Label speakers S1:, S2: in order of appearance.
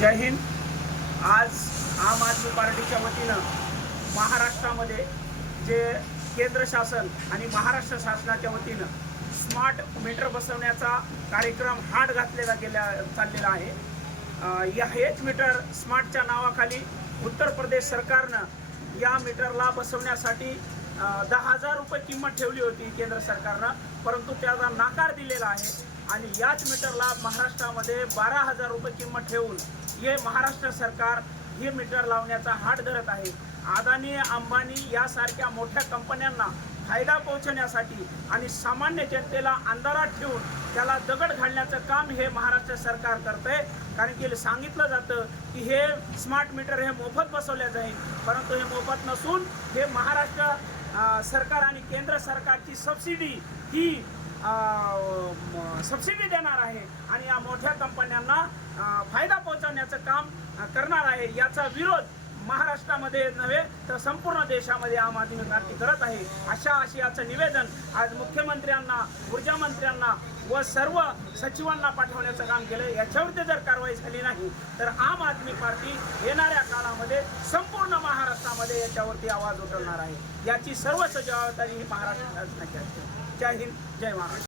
S1: जय हिंद. आज आम आदमी पार्टीच्या वतीनं महाराष्ट्रामध्ये जे केंद्र शासन आणि महाराष्ट्र शासनाच्या वतीनं स्मार्ट मीटर बसवण्याचा कार्यक्रम हाट घातलेला गेल्या चाललेला आहे. या हेच मीटर स्मार्टच्या नावाखाली उत्तर प्रदेश सरकारनं या मीटरला बसवण्यासाठी दहा हजार रुपये किंमत ठेवली होती केंद्र सरकारनं परंतु त्याचा नाकार दिलेला आहे. आणि याच मीटरला महाराष्ट्रामध्ये बारा हजार रुपये किंमत ठेवून हे महाराष्ट्र सरकार हे मीटर लावण्याचा हात धरत आहे. अदानी अंबानी यासारख्या मोठ्या कंपन्यांना फायदा पोहोचवण्यासाठी आणि सामान्य जनतेला अंधारात ठेवून त्याला दगड घालण्याचं काम हे महाराष्ट्र सरकार करतंय. कारण की सांगितलं जातं की हे स्मार्ट मीटर हे मोफत बसवले जाईल. परंतु हे मोफत नसून हे महाराष्ट्र सरकार आणि केंद्र सरकारची सबसिडी ही सबसिडी देणार आहे आणि या मोठ्या कंपन्यांना फायदा पोहोचवण्याचं काम करणार आहे. याचा विरोध महाराष्ट्रामध्ये नव्हे तर संपूर्ण देशामध्ये आम आदमी पार्टी करत आहे. अशा आशयाचं निवेदन आज मुख्यमंत्र्यांना ऊर्जा मंत्र्यांना व सर्व सचिवांना पाठवण्याचं काम केलं याच्यावरती जर कारवाई झाली नाही तर आम आदमी पार्टी येणाऱ्या काळामध्ये संपूर्ण महाराष्ट्रामध्ये याच्यावरती आवाज उठवणार आहे. याची सर्वच जबाबदारी ही महाराष्ट्र शासनाची असते. जय हिंद जय महाराष्ट्र.